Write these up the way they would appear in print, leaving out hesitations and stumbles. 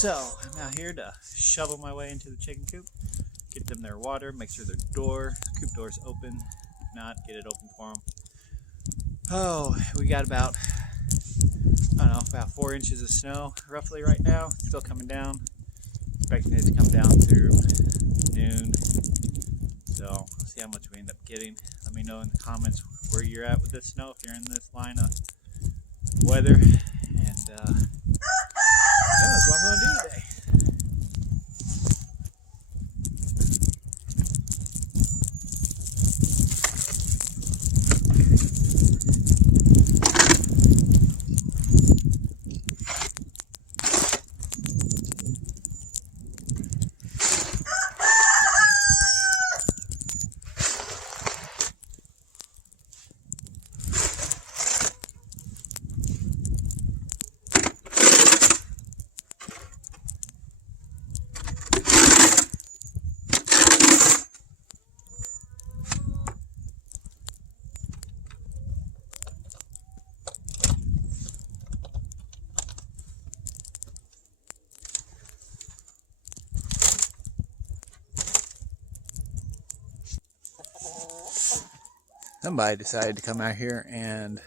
So I'm out here to shovel my way into the chicken coop, get them their water, make sure their coop door is open. If not, get it open for them. Oh, we got about, I don't know, about 4 inches of snow roughly right now. Still coming down. Expecting it to come down through noon. So we'll see how much we end up getting. Let me know in the comments where you're at with this snow, if you're in this line of weather. And yeah, that's what I'm going to do today. Somebody decided to come out here and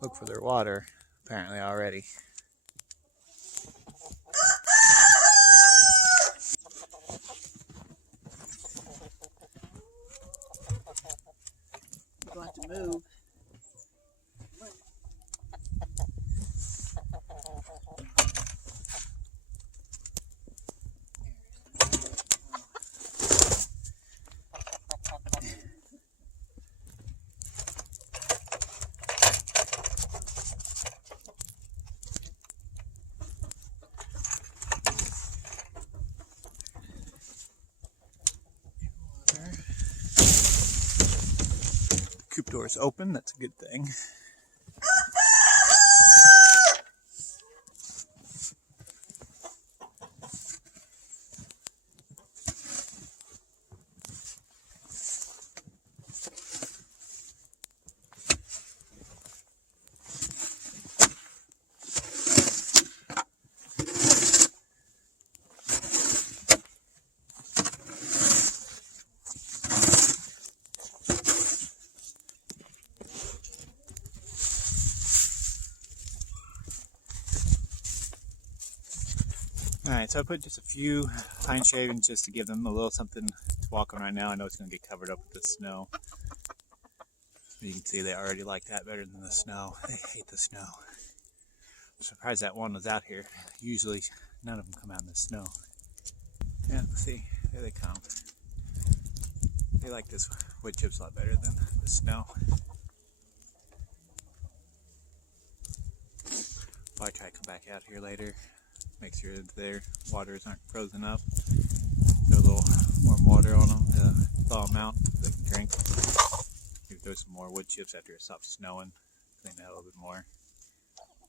look for their water, apparently already. I'm going to move. Coop door is open, that's a good thing. Alright, so I put just a few pine shavings just to give them a little something to walk on right now. I know it's going to get covered up with the snow. You can see they already like that better than the snow. They hate the snow. I'm surprised that one was out here. Usually none of them come out in the snow. Yeah, see, there they come. They like this wood chips a lot better than the snow. Probably try to come back out here later. Make sure that their waters aren't frozen up. Put a little warm water on them to thaw them out so they can drink. Maybe throw some more wood chips after it stops snowing. Clean that a little bit more.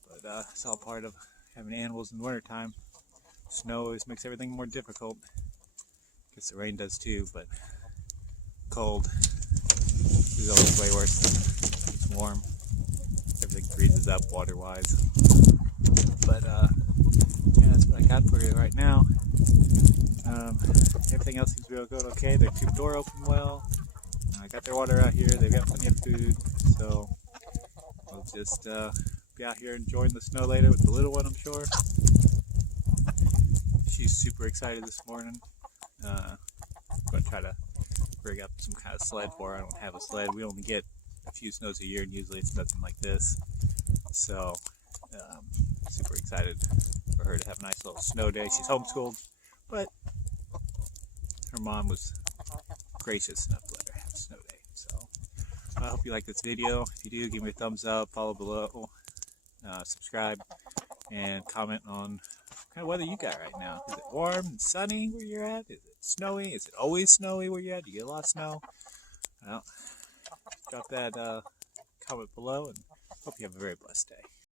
But it's all part of having animals in the wintertime. Snow always makes everything more difficult. I guess the rain does too, but cold is always way worse than it's warm. Everything freezes up water-wise. But yeah, that's what I got for you right now. Everything else seems to be going okay. Their coop door opened well. I got their water out here. They've got plenty of food. So I'll just be out here enjoying the snow later with the little one, I'm sure. She's super excited this morning. I'm going to try to rig up some kind of sled for her. I don't have a sled. We only get a few snows a year, and usually it's nothing like this. So super excited for her to have a nice little snow day. She's homeschooled, but her mom was gracious enough to let her have a snow day. So I hope you like this video. If you do, give me a thumbs up, follow below, subscribe, and comment on what kind of weather you got right now. Is it warm and sunny where you're at? Is it snowy? Is it always snowy where you're at? Do you get a lot of snow? Well, drop that comment below, and hope you have a very blessed day.